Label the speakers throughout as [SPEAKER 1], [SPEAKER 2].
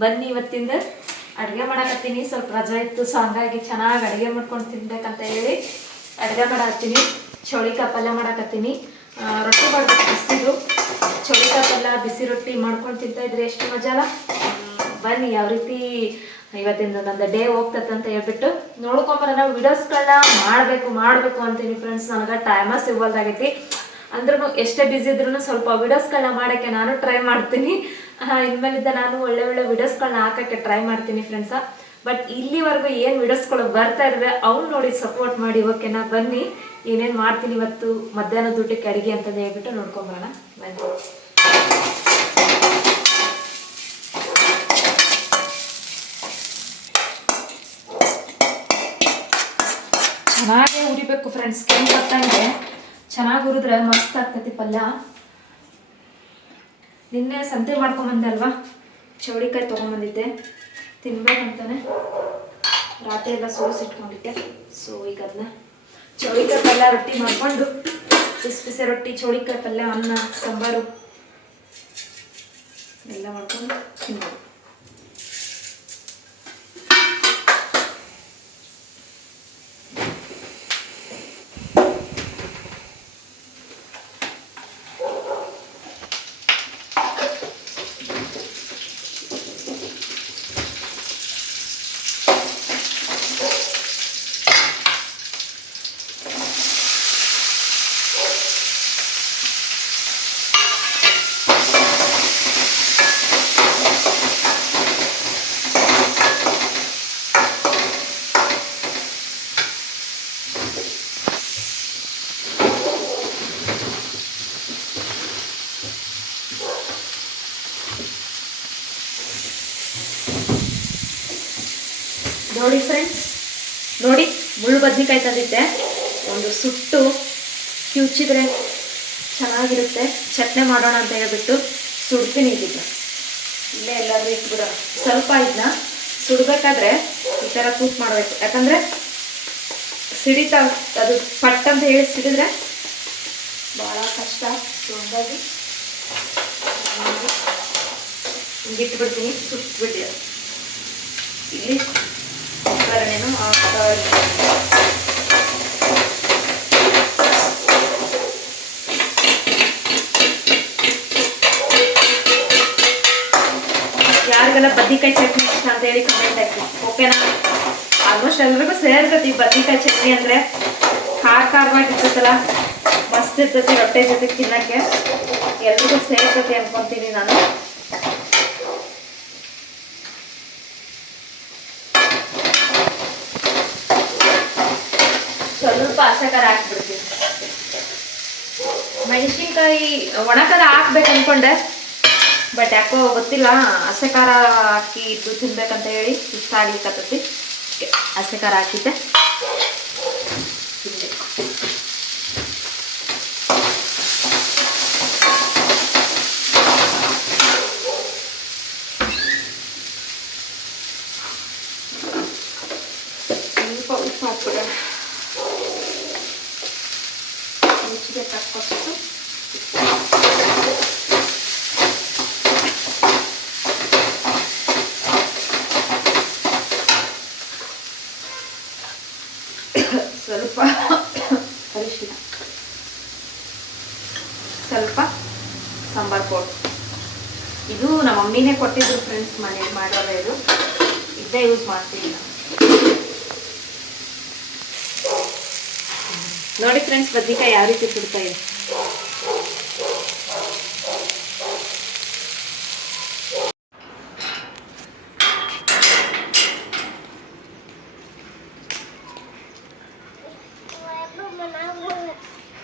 [SPEAKER 1] ಬನ್ನಿ ಇವತ್ತಿಂದ ಅಡುಗೆ ಮಾಡಕತ್ತೀನಿ. ಸ್ವಲ್ಪ ರಜಾ ಇತ್ತು ಸೊ ಹಂಗಾಗಿ ಚೆನ್ನಾಗಿ ಅಡುಗೆ ಮಾಡ್ಕೊಂಡು ತಿನ್ಬೇಕಂತ ಹೇಳಿ. ಅಡುಗೆ ಮಾಡತ್ತೀನಿ ಚೌಳಿಕಾಯಿ ಪಲ್ಯ ಮಾಡಕತ್ತೀನಿ. ರೊಟ್ಟಿ ಮಾಡ್ಬೇಕು ಬಿಸಿದು ಚೌಳಿಕಾಯಿ ಪಲ್ಯ ಬಿಸಿ ರೊಟ್ಟಿ ಮಾಡ್ಕೊಂಡು ತಿಂತಾಯಿದ್ರೆ ಎಷ್ಟು ಮಜಾ ಬನ್ನಿ ಯಾವ ರೀತಿ ಇವತ್ತಿಂದ ನಂದು ಡೇ ಹೋಗ್ತದೆ ಅಂತ ಹೇಳ್ಬಿಟ್ಟು ನೋಡ್ಕೊಂಬರೋಣ. ವಿಡಿಯೋಸ್ಗಳನ್ನ ಮಾಡಬೇಕು ಮಾಡಬೇಕು ಅಂತೀನಿ ಫ್ರೆಂಡ್ಸ್ ನನಗೆ ಟೈಮ ಸಿಗೋಲ್ದಾಗೈತಿ ಅಂದ್ರೂ ಎಷ್ಟೇ ಬ್ಯುಸಿ ಇದ್ರೂ ಸ್ವಲ್ಪ ವಿಡಿಯೋಸ್ಗಳನ್ನ ಮಾಡೋಕ್ಕೆ ನಾನು ಟ್ರೈ ಮಾಡ್ತೀನಿ. ಇನ್ಮೇಲಿಂದ ನಾನು ಒಳ್ಳೆ ಒಳ್ಳೆ ವಿಡಿಯೋಸ್ಗಳನ್ನ ಹಾಕೋಕ್ಕೆ ಟ್ರೈ ಮಾಡ್ತೀನಿ ಫ್ರೆಂಡ್ಸ ಬಟ್ ಇಲ್ಲಿವರೆಗೂ ಏನು ವಿಡಿಯೋಸ್ಗಳು ಬರ್ತಾ ಇದ್ರೆ ಅವ್ನು ನೋಡಿ ಸಪೋರ್ಟ್ ಮಾಡಿ ಓಕೆನಾ ಬನ್ನಿ, ಏನೇನು ಮಾಡ್ತೀನಿ ಇವತ್ತು ಮಧ್ಯಾಹ್ನ ಊಟಕ್ಕೆ ಅಡಿಗೆ ಅಂತಂದು ಹೇಳ್ಬಿಟ್ಟು ನೋಡ್ಕೊಂಬರೋಣ ಬನ್ನಿ. ಚೆನ್ನಾಗೇ ಉರಿಬೇಕು ಫ್ರೆಂಡ್ಸ್ ಕೆಂಪು ಹತ್ತಂಗೆ. ಚೆನ್ನಾಗಿ ಉರಿದ್ರೆ ಮಸ್ತ್ ಆಗ್ತೈತಿ ಪಲ್ಯ. ನಿನ್ನೆ ಸಂತೆ ಮಾಡ್ಕೊಂಬಂದೆ ಅಲ್ವಾ? ಚೌಳಿಕಾಯಿ ತೊಗೊಂಬಂದಿದ್ದೆ ತಿನ್ಬೇಕಂತಾನೆ. ರಾತ್ರಿ ಎಲ್ಲ ಸೋಸಿಟ್ಕೊಂಡಿದ್ದೆ ಸೊ ಈಗ ಅದನ್ನ ಚೌಳಿಕಾಯಿ ಪಲ್ಯ ರೊಟ್ಟಿ ಮಾಡಿಕೊಂಡು, ಬಿಸಿ ಬಿಸಿ ರೊಟ್ಟಿ ಚೌಳಿಕಾಯಿ ಪಲ್ಯ ಅನ್ನ, ಸಾಂಬಾರು ಎಲ್ಲ ಮಾಡ್ಕೊಂಡು ತಿನ್ಬೋದು ನೋಡಿ ಫ್ರೆಂಡ್ಸ್ ನೋಡಿ ಮುಳ್ಳು ಒಂದು ಸುಟ್ಟು ಕಿವುಚಿದ್ರೆ ಚೆನ್ನಾಗಿರುತ್ತೆ. ಚಟ್ನಿ ಮಾಡೋಣ ಅಂತ ಹೇಳ್ಬಿಟ್ಟು ಸುಡ್ತೀನಿ ಇದನ್ನ ಇಲ್ಲೇ ಎಲ್ಲಾದ್ರೂ ಇಟ್ಬಿಡೋಣ ಸ್ವಲ್ಪ ಇದನ್ನ ಸುಡಬೇಕಾದ್ರೆ ಈ ಥರ ಕೂತ್ ಮಾಡಬೇಕು. ಯಾಕಂದರೆ ಸಿಡಿತಾ ಅದು ಪಟ್ ಅಂತ ಹೇಳಿ ಸಿಡಿದ್ರೆ ಭಾಳ ಕಷ್ಟ. ಸೊ ಹಿಂಗಿಟ್ಬಿಡ್ತೀನಿ ಸುಟ್ಬಿಟ್ಟಿದೆ ಇಲ್ಲಿ ಒಗ್ಗರಣೆನೂ ಹಾಕ್ತಾ ಯಾರಿಗೆಲ್ಲ ಬದ್ನಿಕಾಯಿ ಚಟ್ನಿ ಇಷ್ಟ ಅಂತ ಹೇಳಿ ಕಮೆಂಟ್ ಹಾಕಿ. ಓಕೆನಾ ಆಲ್ಮೋಸ್ಟ್ ಎಲ್ರಿಗೂ ಸೇರ್ತೈತಿ ಬದ್ನಿಕಾಯಿ ಚಟ್ನಿ ಅಂದರೆ ಖಾರ ಖಾರವಾಗಿರ್ತೈತಲ್ಲ ಮಸ್ತ್ ಇರ್ತೈತಿ ರೊಟ್ಟೆ ಜೊತೆ ತಿನ್ನಕ್ಕೆ. ಎಲ್ರಿಗೂ ಸೇರ್ತೈತಿ ಅನ್ಕೊಂತೀನಿ ನಾನು. ಸ್ವಲ್ಪ ಹಸಕರ ಹಾಕ್ಬಿಡ್ತೀನಿ ಮೆಣಸಿನ್ಕಾಯಿ ಒಣಕರ ಹಾಕ್ಬೇಕು ಅನ್ಕೊಂಡೆ ಬಟ್ ಯಾಕೋ ಗೊತ್ತಿಲ್ಲ ಹಸೆ ಖಾರ ಹಾಕಿ ಇದ್ದು ತಿನ್ಬೇಕಂತ ಹೇಳಿ ಇಷ್ಟ ಆಗ್ಲಿಕ್ಕತ್ತೈತಿ ಹಸೆ ಖಾರ ಹಾಕಿದ್ದೆ ತಿನ್ಬೇಕು ಸ್ವಲ್ಪ ಉಪ್ಪು ಹಾಕ್ಬಿಡೋಣ ರುಚಿಗೆ ತಕ್ಕಷ್ಟು ಸ್ವಲ್ಪ ಅರಿಶಿನ ಸ್ವಲ್ಪ ಸಾಂಬಾರ್ ಪೌಡ್ರ್ ಇದು ನಮ್ಮ ಮಮ್ಮಿನೇ ಕೊಟ್ಟಿದ್ರು ಫ್ರೆಂಡ್ಸ್ ಮನೇಲಿ ಮಾಡೋದೇ ಇದು ಇದೇ ಯೂಸ್ ಮಾಡ್ತೀನಿ ನಾನು ನೋಡಿ ಫ್ರೆಂಡ್ಸ್ ಬದ್ನಿಕಾಯಿ ಯಾವ ರೀತಿ ಸುಡ್ತಾ ಇದೆ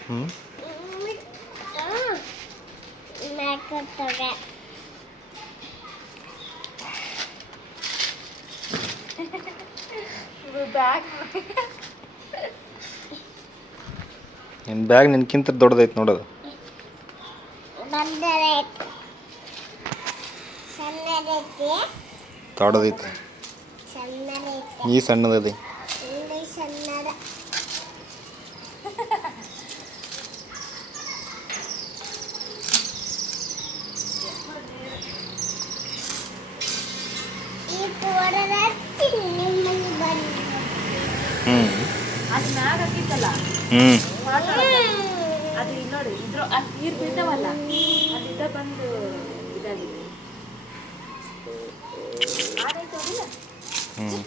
[SPEAKER 2] ಹ್ಞೂ ನಿನ್ನ ಬ್ಯಾಗ್ ನಿನ್ಕಿಂತ ದೊಡ್ಡದೈತೆ ನೋಡೋದು ದೊಡ್ಡದೈತೆ. ಈ ಸಣ್ಣದದಿ. ಹ್ಞೂ ಹ್ಞೂ
[SPEAKER 1] ಅದು ಇಲ್ಲಿ ನೋಡಿ ಇದ್ರ ಅಲ್ಲಿ ನೀರು ಬೀಳ್ತಾವಲ್ಲ ಅಲ್ಲಿಂದ ಬಂದು ಇದಾಗಿದೆ ಆಡೈತೆ ಅದಿಲ್ಲ?
[SPEAKER 2] ಹ್ಞೂ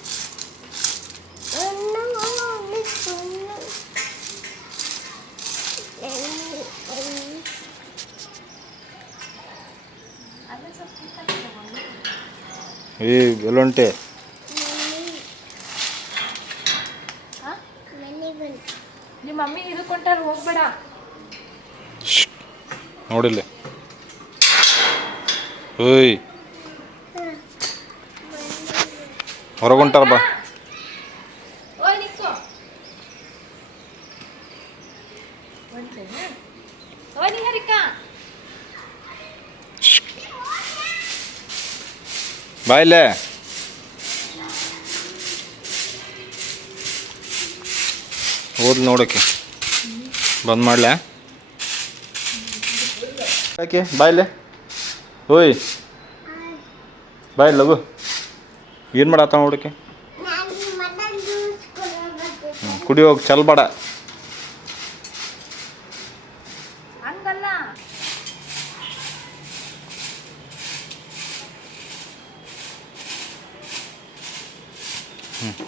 [SPEAKER 1] ಅಲ್ಲೇ ಸ್ವಲ್ಪ ಕಿತ್ತಾಕಿದೆ ಮಮ್ಮಿ.
[SPEAKER 2] ಏ ಎಲ್ಲೊಂಟೆ?
[SPEAKER 1] ನಿಮ್ಮ ಮಮ್ಮಿ ಇದು ಕೊಟ್ಟಾರ ಹೋಗ್ಬೇಡ
[SPEAKER 2] ನೋಡಿಲ್ಲ. ಓಯ್. ಹೊರಗುಂಟಾರ ಬಾ
[SPEAKER 1] ಓಯ್ ನಿಕ್ಕೋ ಹೊಂಟೇನ? ಓಯ್ ನಿಹಾರಿಕಾ
[SPEAKER 2] ಬಾ ಇಲ್ಲೇ ಓದ್ ನೋಡಕ್ಕೆ ಬಂದ್ ಮಾಡ್ಲ್ಯಾ ಯಾಕೆ? ಬಾಯ್ಲೆ. ಓಯ್. ಬಾಯ್ ಲಗು. ಏನು ಮಾಡತ್ತ ನೋಡಕ್ಕೆ ಹ್ಞೂ ಕುಡಿ ಹೋಗಿ ಚಲ್ಬೇಡ
[SPEAKER 1] ಹಂಗಲ್ಲ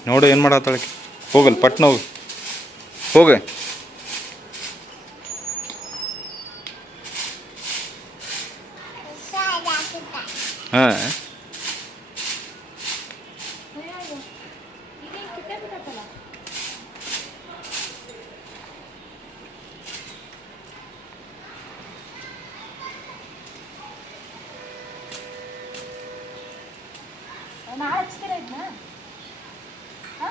[SPEAKER 2] ಹ್ಞೂ ನೋಡು ಏನು ಮಾಡತ್ತಾಳಕ್ಕೆ ಹೋಗಲ್ಲ ಪಟ್ನ ಹೋಗಿ. ಹೋಗ. ಹಾಂ
[SPEAKER 1] ಇದೇನ್ ಕಿತ್ತಾಕ್ಬಿಟ್ಟತ್ತಲ್ಲ? ನಾಳೆ ಹಚ್ತೀರಾ ಇದ್ನ? ಹಾ?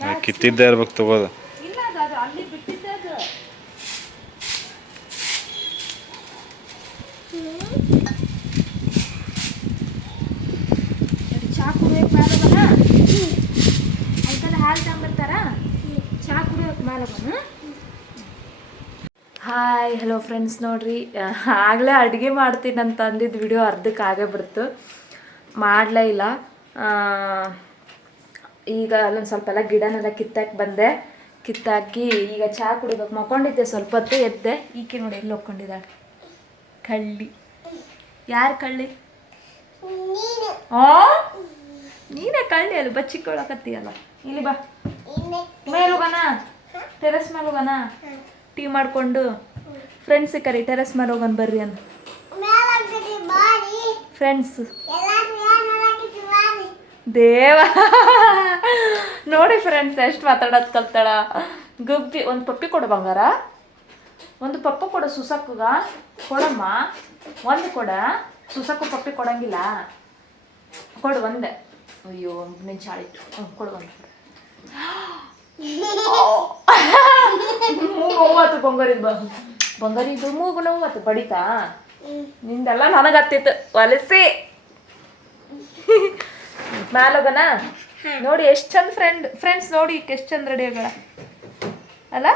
[SPEAKER 1] ನಾಳೆ
[SPEAKER 2] ಕಿತ್ತಿದ್ದೇ ಇರ್ಬೇಕು ತಗೋದು
[SPEAKER 1] ಇಲ್ಲ ಅದು ಅದು ಅಲ್ಲಿ ಬಿಟ್ಟಿದ್ದೆ ಅದು ನೋಡಿ, ಚಾ ಕುಡಿಯೋಕೆ ಮೇಲೆ ಬನ ಅಂಕಲ್ ಹಾಲು ತಗೊಂಬರ್ತಾರ ಚಾ ಕುಡಿಯೋಕೆ ಇರ್ಬೇಕು ತಗೋದು. ಹಾಯ್ ಹಲೋ ಫ್ರೆಂಡ್ಸ್ ನೋಡ್ರಿ. ಆಗಲೇ ಅಡುಗೆ ಮಾಡ್ತೀನಿ ಅಂತ ಅಂದಿದ್ದು ವಿಡಿಯೋ ಅರ್ಧಕ್ಕೆ ಆಗೇ ಬಿಡ್ತು. ಮಾಡಲೇ ಇಲ್ಲ. ಆ, ಈಗ ಅಲ್ಲೊಂದು ಸ್ವಲ್ಪ ಎಲ್ಲ ಗಿಡನೆಲ್ಲ ಕಿತ್ತಾಕಿ ಬಂದೆ. ಕಿತ್ತಾಕಿ ಈಗ ಚಹಾ ಕುಡಿಬೇಕು. ಮಕ್ಕೊಂಡಿದ್ದೆ ಸ್ವಲ್ಪ ಹೊತ್ತು ಎದ್ದೆ. ಈಕೆ ನೋಡಿ ಎಲ್ಲಿ ಹೋಗ್ಕೊಂಡಿದ್ದಾಳೆ? ಕಳ್ಳಿ. ಯಾರು ಕಳ್ಳಿ? ಆ? ನೀನೇ ಕಳ್ಳಿ ಅಲ್ಲಿ ಬಚ್ಚಿಕೊಳ್ಳಕತ್ತೀಯಲ್ಲ ಇಲ್ಲಿ ಬಾ. ಮೇಲು ಹೋಗೋಣ ಟೆರೆಸ್ ಮೇಲೆ ಹೋಗೋಣ ಟೀ ಮಾಡಿಕೊಂಡು. ಫ್ರೆಂಡ್ಸ್ ಕರಿ ಟೆರೆಸ್ ಮೇಲೆ ಹೋಗೋಣ ಬರ್ರಿ ಅಂತ. ಫ್ರೆಂಡ್ಸ್ ದೇವ. ನೋಡಿ ಫ್ರೆಂಡ್ಸ್ ಎಷ್ಟು ಮಾತಾಡೋದು ಕಲ್ತಾಳ? ಗುಬ್ಬಿ ಒಂದು ಪಪ್ಪಿ ಕೊಡು ಬಂಗಾರ. ಒಂದು ಪಪ್ಪ ಕೊಡು ಸುಸಕ್ಕುಗ. ಕೊಡಮ್ಮ. ಒಂದು ಕೊಡ. ಸುಸಕ್ಕು ಪಪ್ಪಿ ಕೊಡಂಗಿಲ್ಲ. ಕೊಡು ಒಂದೆ. ಅಯ್ಯೋ ನಿಂಚಾಳಿತ್ತು ಚಾಳಿಟ್ಟು ಹ್ಞೂ ಕೊಡು ಒಂದು. ಮೂಗು ಬಂಗಾರಿದ್ ಬಂಗಾರಿದ್ದು ಮೂಗು ನೋವತ್ತು ಬಡಿತಾ? ನಿಂದೆಲ್ಲ ನನಗತ್ತಿತ್ತು ಹೊಲಸಿ ಮ್ಯಾಲೋಗನ? ನೋಡಿ ಎಷ್ಟು ಚಂದ ಫ್ರೆಂಡ್ ಫ್ರೆಂಡ್ಸ್ ನೋಡಿ ಎಷ್ಟು ಚಂದ ರೆಡಿ ಆಗೋಣ ಅಲ್ಲ?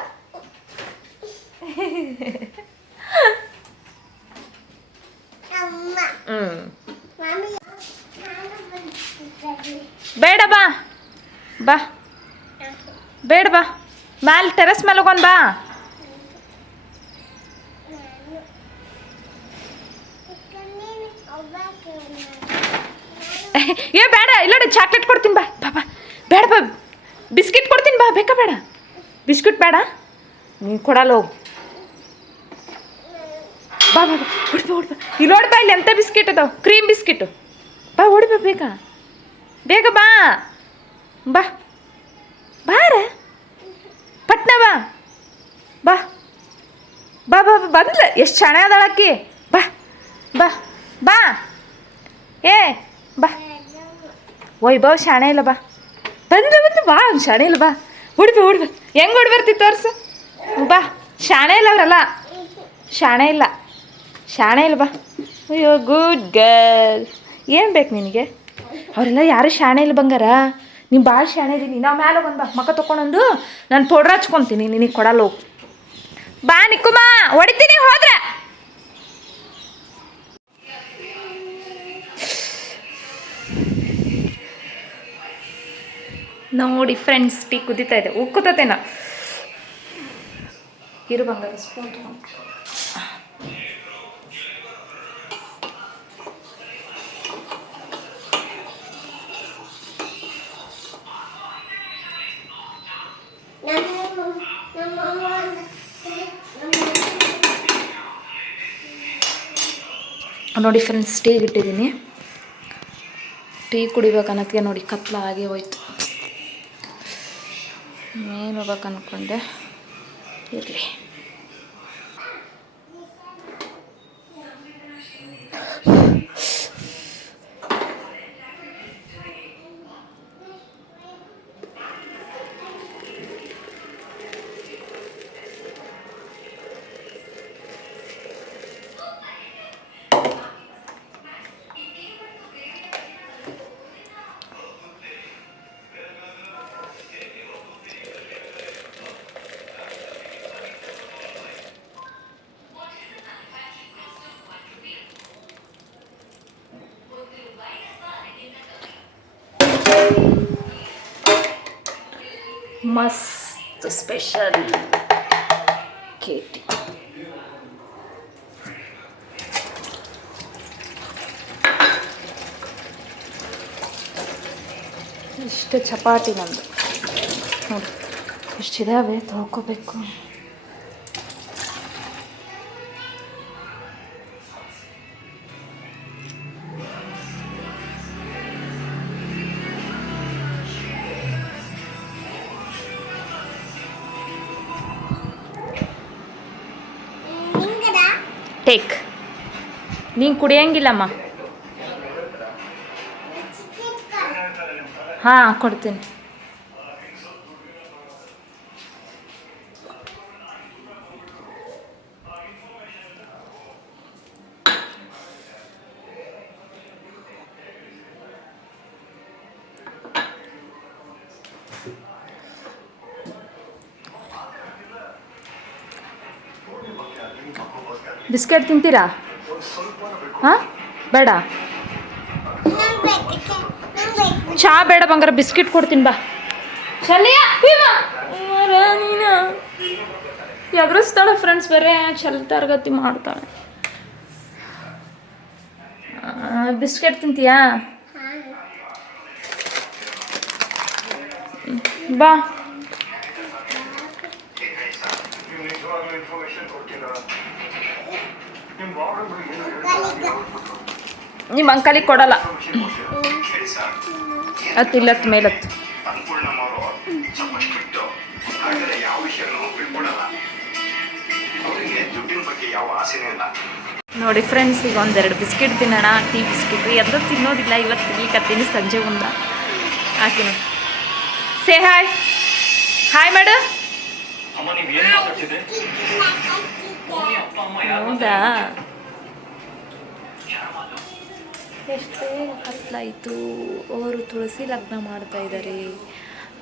[SPEAKER 1] ಬೇಡ ಬಾ. ಬಾ. ಬೇಡ ಬಾ. ಮ್ಯಾಲ್ ಟೆರೆಸ್ ಮೇಲೆ ಹೋಗೋಣ ಬಾ. ಏ, ಬೇಡ, ಇಲ್ಲಡ ಚಾಕ್ಲೇಟ್ ಕೊಡ್ತೀನಿ ಬಾ. ಬಾ ಬೇಡ, ಬಾ. ಬಿಸ್ಕಿಟ್ ಕೊಡ್ತೀನಿ ಬಾ, ಬೇಕಾ ಬೇಡ? ಬಿಸ್ಕಿಟ್ ಬೇಡ? ನೀನು ಕೊಡಲ್ಲ, ಹೋಗು. ಬಾ ಬಾ ಹೊಡ್ಬಾ ಹೊಡ್ಬಾ ಇಲ್ಲಿ ನೋಡ್ಬಾ ಇಲ್ಲಿ ಎಂಥ ಬಿಸ್ಕಿಟ್ ಅದಾವ? Cream biscuit. ಬಾ ಹೊಡಿಬಾ ಬೇಕಾ ಬೇಗ. ಬಾ. ಬಾ. ಬಾರ. ಪಟ್ನ ಬಾ. ಬಾ. ಬಾ ಬಾ ಬಂದ್ಲ? ಎಷ್ಟು ಚೆನ್ನಾಗಿ ಬಾ ಬಾ. ಬಾ. ಏ, ಬಾ. ವೈಭವ್ ಶಾಣೆ ಇಲ್ಲ ಬಾ. ಬಂದು ಬಂದು ಬಾ, ಅವ್ನು ಶಾಣೆ ಇಲ್ಲ ಬಾ. ಹುಡ್ಬಿ ಹುಡ್ಬಿ ಹೆಂಗೆ ಹೊಡಿ ಬರ್ತಿ ತೋರ್ಸು. ಬಾ. ಶಾಣೆ ಇಲ್ಲ ಅವರಲ್ಲ. ಶಾಣೆ ಇಲ್ಲ. ಶಾಣೆ ಇಲ್ಲ ಬಾ. ಅಯ್ಯೋ ಗುಡ್ ಗರ್ಲ್ ಏನು ಬೇಕು ನಿನಗೆ? ಅವರೆಲ್ಲ ಯಾರು ಶಾಣೆ ಇಲ್ಲ ಬಂಗಾರ? ನೀನು ಭಾಳ ಶಾಣೆ ಇದೀನಿ. ನಾವು ಮ್ಯಾಲೆ ಬಾ. ಮಕ್ಕ ತೊಗೊಂಡು ನಾನು ಪೌಡ್ರ್ ಹಚ್ಕೊತೀನಿ. ನಿನಗೆ ಕೊಡಲ್ಲ ಹೋಗಿ. ಬಾ ನಿಕ್ಕುಮ್ಮ ಹೊಡಿತೀನಿ, ಹೋದ್ರೆ. ನೋಡಿ ಫ್ರೆಂಡ್ಸ್ ಟೀ ಕುದೀತಾ ಇದೆ. ಉಕ್ಕುತ್ತೇನ ಇರು ಬಂಗಾರ ಸ್ಪೂನ್ ನೋಡಿ ಫ್ರೆಂಡ್ಸ್ ಟೀ ಇಟ್ಟಿದ್ದೀನಿ ಟೀ ಕುಡಿಬೇಕು ಅನ್ನೋದಕ್ಕೆ ನೋಡಿ ಕತ್ಲ ಆಗಿ ಹೋಯ್ತು. ಏನು ಹೋಗ್ಬೇಕು ಅಂದ್ಕೊಂಡೆ ಇರಲಿ. ಮಸ್ತ್ ಸ್ಪೆಷಲ್ ಕೇಟಿ ಇಷ್ಟು ಚಪಾತಿ ನಂದು. ನೋಡಿ ಇಷ್ಟಿದಾವೆ ತೊಳ್ಕೊಬೇಕು ಟೇಕ್ ನೀನು ಕುಡಿಯಂಗಿಲ್ಲಮ್ಮ. ಹಾಂ ಕೊಡ್ತೀನಿ. ಬಿಸ್ಕೆಟ್ ತಿಂತೀರಾ? ಹಾಂ? ಬೇಡ. ಚಾ ಬೇಡ ಬಂಗಾರ ಬಿಸ್ಕೆಟ್ ಕೊಡ್ತೀನಿ ಬಾ. ಚಲಿಯ ನೀನು. ಎದುರಿಸ್ತಾಳೆ ಫ್ರೆಂಡ್ಸ್ ಬೇರೆ ಚಲ್ ತರಗತಿ ಮಾಡ್ತಾಳೆ. ಬಿಸ್ಕೆಟ್ ತಿಂತೀಯಾ? ಬಾ. ನಿಮ್ಮ ಅಂಕಲಿಗೆ ಕೊಡಲ್ಲ. ಮೇಲತ್ತು
[SPEAKER 3] ದುಡ್ಡಿನ ಯಾವ ಆಸೆನೂ
[SPEAKER 1] ನೋಡಿ ಫ್ರೆಂಡ್ಸ್ ಈಗ ಒಂದೆರಡು ಬಿಸ್ಕೆಟ್ ತಿನ್ನೋಣ. ಟೀ ಬಿಸ್ಕೆಟ್ ಎಲ್ಲರೂ ತಿನ್ನೋದಿಲ್ಲ. ಇವತ್ತು ತಿನ್ಲಿಕ್ಕತ್ತೀನಿ ಸಂಜೆ ಮುಂದ. ಹಾಕಿನ ಸೇ ಹಾಯ್ ಹಾಯ್ ಮೇಡ ಹೌದಾ? ಎಷ್ಟು ಕತ್ತಲಾಯಿತು ಅವರು ತುಳಸಿ ಲಗ್ನ ಮಾಡ್ತಾ ಇದ್ದಾರೆ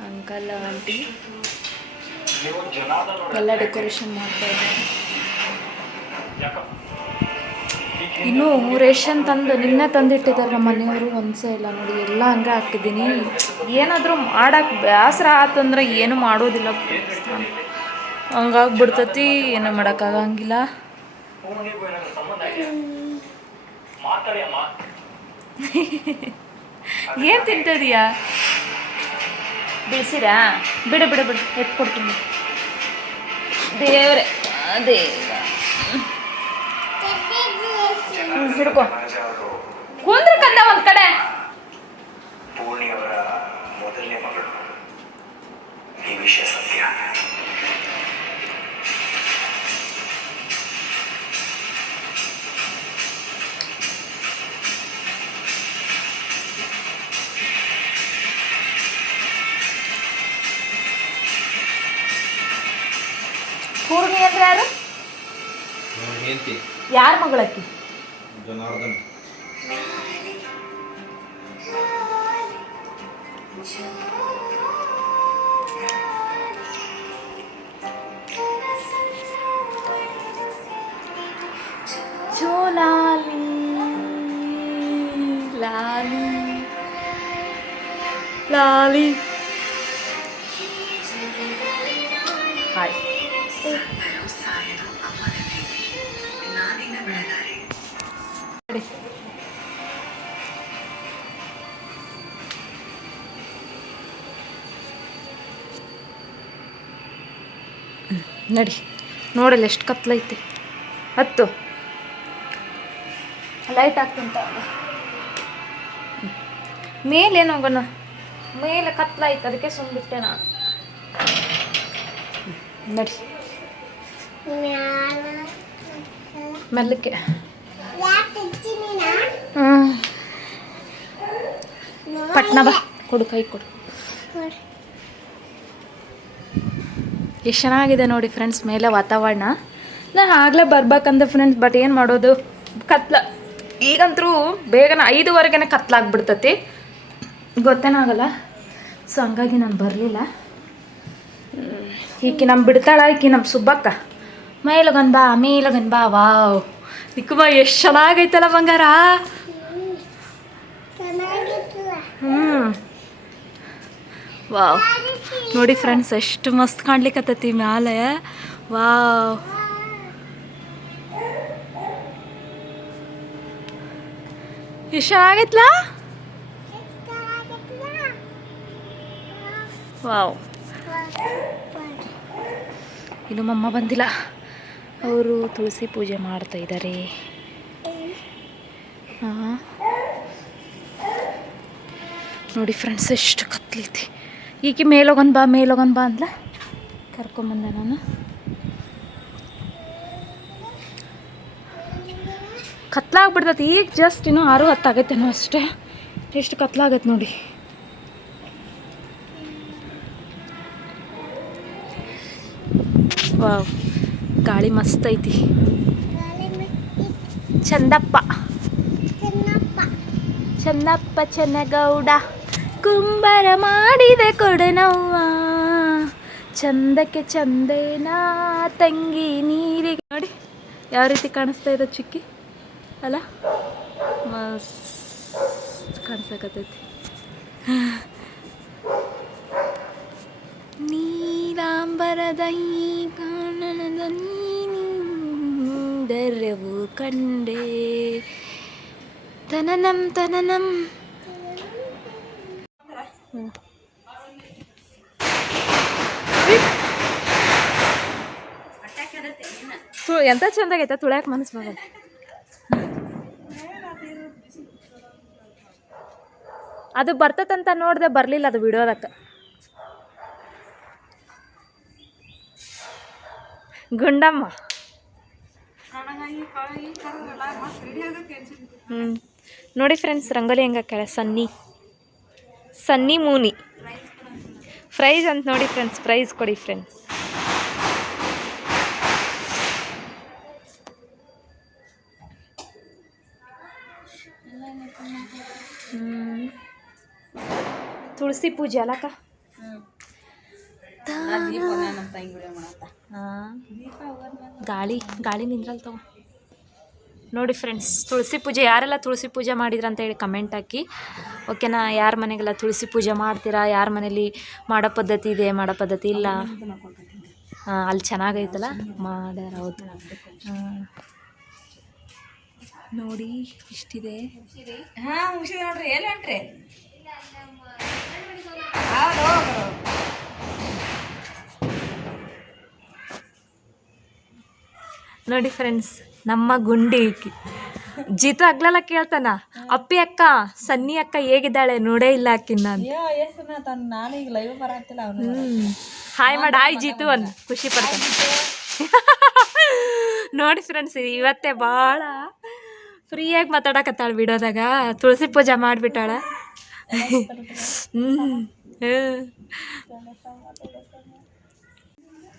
[SPEAKER 1] ಅಂಕಲ್, ಆಂಟಿ. ಎಲ್ಲ ಡೆಕೋರೇಷನ್ ಮಾಡ್ತಾ ಇದ್ದಾರೆ ಇನ್ನೂ ರೇಷನ್ ತಂದು ನಿನ್ನೆ ತಂದಿಟ್ಟಿದ್ದಾರೆ ನಮ್ಮ ಮನೆಯವರು ಒಂದ್ಸೆ ಇಲ್ಲ ನೋಡಿ, ಎಲ್ಲ ಹಂಗೆ ಹಾಕಿದ್ದೀನಿ. ಏನಾದರೂ ಮಾಡಕ್ಕೆ ಬೇಸರ ಆತಂದ್ರೆ ಏನು ಮಾಡೋದಿಲ್ಲ. ಹಂಗಾಗ್ಬಿಡ್ತತಿ, ಏನು ಮಾಡೋಕ್ಕಾಗಂಗಿಲ್ಲ. ಏನು ತಿಂತಿದೀಯಾ? ಬಿಡಿಸಿರಾ ಬಿಡು ಬಿಡು ಬಿಡು. ಎತ್ಕೊಡ್ತೀನಿ ದೇವ್ರೆ ದೇವ ಹಿಡ್ಕೊ ಕುಂದ್ರ ಕಂದ ಒಂದು ಕಡೆ.
[SPEAKER 3] ಪೂರ್ಣಿಯವರ ಮೊದಲನೇ ಮಗಳು. ಈ ವಿಷಯ ಸತ್ಯ.
[SPEAKER 1] ಹುಡುಗಿ ಅಂದ್ರೆ ಯಾರು ಯಾರ ಮಗಳಕ್ಕಿ
[SPEAKER 2] ಜನಾರ್ದನ್
[SPEAKER 1] ಚೋಲಾಲಿ ಲಾಲಿ ಲಾಲಿ ಹಾಯ್ ನಡಿ. ನೋಡಲ್ಲ ಎಷ್ಟು ಕತ್ಲೈತೆ. ಹತ್ತು. ಲೈಟ್ ಹಾಕ್ತಂತ ಮೇಲೇನು ಹೋಗೋಣ? ಮೇಲೆ ಕತ್ಲಾಯ್ತು ಅದಕ್ಕೆ ಸುಮ್ಬಿಟ್ಟೆ ನಾನು. ಹ್ಮ್, ನಡಿ. ಮೆಲ್ಲಕ್ಕೆ. ಪಟ್ನ ಬಾ. ಕೊಡು, ಕೈ ಕೊಡು.
[SPEAKER 4] ಕೊಡು.
[SPEAKER 1] ಎಷ್ಟು ಚೆನ್ನಾಗಿದೆ ನೋಡಿ ಫ್ರೆಂಡ್ಸ್ ಮೇಲೆ ವಾತಾವರಣ. ನಾನು ಆಗಲೇ ಬರ್ಬೇಕಂದೆ ಫ್ರೆಂಡ್ಸ್ ಬಟ್ ಏನು ಮಾಡೋದು? ಕತ್ಲ. ಈಗಂತರೂ ಬೇಗನೆ ಐದುವರೆಗೆ ಕತ್ಲಾಗ್ಬಿಡ್ತತಿ. ಗೊತ್ತೇನಾಗಲ್ಲ? ಸೊ ಹಂಗಾಗಿ ನಾನು ಬರಲಿಲ್ಲ. ಈಕೆ ನಮ್ಮ ಬಿಡ್ತಾಳ, ಈಕಿ ನಮ್ಮ ಸುಬ್ಬಕ್ಕ. ಮೇಲಗನ್ ಬಾ ಮೇಲಗನ್ ಬಾ, ವಾವ್. ನಿಕ್ಕುಮ ಎಷ್ಟು ಚೆನ್ನಾಗೈತಲ್ಲ ಬಂಗಾರ? ಹ್ಞೂ ವಾವ್. ನೋಡಿ ಫ್ರೆಂಡ್ಸ್ ಎಷ್ಟು ಮಸ್ತ್ ಕಾಣ್ಲಿಕ್ಕತ್ತೈತಿ ಮ್ಯಾಲೆ. ವಾವ್. ಎಷ್ಟು ಚೆನ್ನಾಗೈತ್ಲ? ವಾವ್. ಇನ್ನು ಮಮ್ಮ ಬಂದಿಲ್ಲ. ಅವರು ತುಳಸಿ ಪೂಜೆ ಮಾಡ್ತಾ ಇದ್ದಾರೆ. ನೋಡಿ ಫ್ರೆಂಡ್ಸ್ ಎಷ್ಟು ಕತ್ಲೈತಿ ಈಕೆ ಮೇಲೋಗನ್ ಬಾ ಮೇಲೋಗನ್ ಬಾ ಅಂದ್ಲ? ಕರ್ಕೊಂಬಂದೆ ನಾನು. ಕತ್ಲಾಗ್ಬಿಡ್ತೈತಿ, ಈಗ ಜಸ್ಟ್ ಇನ್ನೂ ಆರು ಹತ್ತು ಆಗೈತೇನೋ ಅಷ್ಟೇ. ಎಷ್ಟು ಕತ್ಲಾಗೈತೆ ನೋಡಿ. ವಾವ್. ಗಾಳಿ ಮಸ್ತ್ ಐತಿ.
[SPEAKER 4] ಚಂದಪ್ಪ.
[SPEAKER 1] ಚಂದಪ್ಪ.
[SPEAKER 4] ಚನ್ನಗೌಡ
[SPEAKER 1] ಚನ್ನಪ್ಪ ಚೆನ್ನಗೌಡ ಕುಂಬರ ಮಾಡಿದೆ ಕೊಡನವ್ವ. ಚಂದಕ್ಕೆ ಚಂದೇನಾ ತಂಗಿ ನೀರಿಗೆ. ನೋಡಿ ಯಾವ ರೀತಿ ಕಾಣಿಸ್ತಾ ಇದೆ ಚಿಕ್ಕಿ? ಅಲ್ಲ ಮಸ್ತ್ ಕಾಣಿಸಕತ್ತೈತಿ. ನೀಲಾಂಬರದ ಈ ನೀರವು ಕಂಡೆ. ತನನಂ ತನನಂ. ಎಂತ ಚಂದಾಗೈತೆ, ತುಳ್ಯಾಕ ಮನಸ್ಸು ಬರೋದು ಅದು ಬರ್ತದಂತ ನೋಡ್ದೆ ಬರಲಿಲ್ಲ ಅದು ಬಿಡೋದಕ್ಕೆ. ಗುಂಡಮ್ಮ. ಹ್ಞೂ ನೋಡಿ ಫ್ರೆಂಡ್ಸ್ ರಂಗೋಲಿ ಹೆಂಗೆ ಹಾಕ್ಯಾಳ ಸನ್ನಿ. ಸನ್ನಿ ಮೂನಿ. ಪ್ರೈಸ್ ಅಂತ ನೋಡಿ ಫ್ರೆಂಡ್ಸ್ ಪ್ರೈಸ್ ಕೊಡಿ ಫ್ರೆಂಡ್ಸ್ ತುಳಸಿ ಪೂಜೆ ಅಲ್ಲಕ್ಕ? ಗಾಳಿ ಗಾಳಿ ನಿಂದ್ರಲ್ ತಗೋ. ನೋಡಿ ಫ್ರೆಂಡ್ಸ್ ತುಳಸಿ ಪೂಜೆ ಯಾರೆಲ್ಲ ತುಳಸಿ ಪೂಜೆ ಮಾಡಿದ್ರ ಅಂತ ಹೇಳಿ ಕಮೆಂಟ್ ಹಾಕಿ. ಓಕೆನಾ ಯಾರ ಮನೆಗೆಲ್ಲ ತುಳಸಿ ಪೂಜೆ ಮಾಡ್ತೀರಾ? ಯಾರ ಮನೇಲಿ ಮಾಡೋ ಪದ್ಧತಿ ಇದೆ ಮಾಡೋ ಪದ್ಧತಿ ಇಲ್ಲ? ಹಾಂ ಅಲ್ಲಿ ಚೆನ್ನಾಗೈತಲ್ಲ? ಮಾಡ್ಯಾರ ಹೌದು. ಹಾಂ. ನೋಡಿ ಇಷ್ಟಿದೆ. ನೋಡಿ ಫ್ರೆಂಡ್ಸ್ ನಮ್ಮ ಗುಂಡಿ ಜೀತು ಅಗ್ಲಲ್ಲ ಕೇಳ್ತಾನ? ಅಪ್ಪಿ ಅಕ್ಕ ಸನ್ನಿ ಅಕ್ಕ ಹೇಗಿದ್ದಾಳೆ ನೋಡೇ ಇಲ್ಲ ಅಕ್ಕಿನ ಹಾಯ್ ಮಾಡ ಹಾಯ್ ಜೀತು ಅನ್ ಖುಷಿ ಪಡ್ತಾನೆ. ನೋಡಿ ಫ್ರೆಂಡ್ಸ್ ಇವತ್ತೇ ಭಾಳ ಫ್ರೀಯಾಗಿ ಮಾತಾಡಕತ್ತಾಳ ವಿಡಿಯೋದಾಗ ತುಳಸಿ ಪೂಜೆ ಮಾಡಿಬಿಟ್ಟಾಳ. ಹ್ಞೂ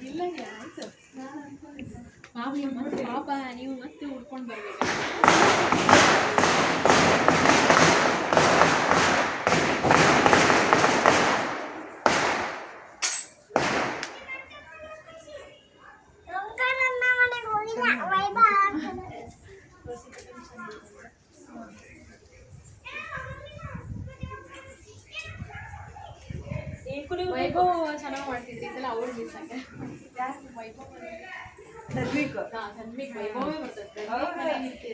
[SPEAKER 1] ಹ್ಞೂ
[SPEAKER 4] ಪಾಪ ನೀವು ಮತ್ತೆ ಉಡ್ಕೊಂಡು ಬರ್ಬೇಕು
[SPEAKER 2] ನನ್ನ ಮನೆಗೆ ಹೋಗಿಲ್ಲ ವೈಭವ
[SPEAKER 4] ವೈಭವ್ ಚೆನ್ನಾಗಿ ಮಾಡ್ತಿದ್ರಿ ಈ ಸಲ ಅವ್ರು ಮಿಸ್ ಆಗ ವೈಭವ್
[SPEAKER 5] ಧರ್ಮಿಕ್
[SPEAKER 4] ಹಾ, ತನ್ವಿಕ್ ವೈಭವೇ ಬರ್ತದೆ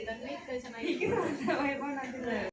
[SPEAKER 4] ತನ್ವಿಕ್ ಚೆನ್ನಾಗಿ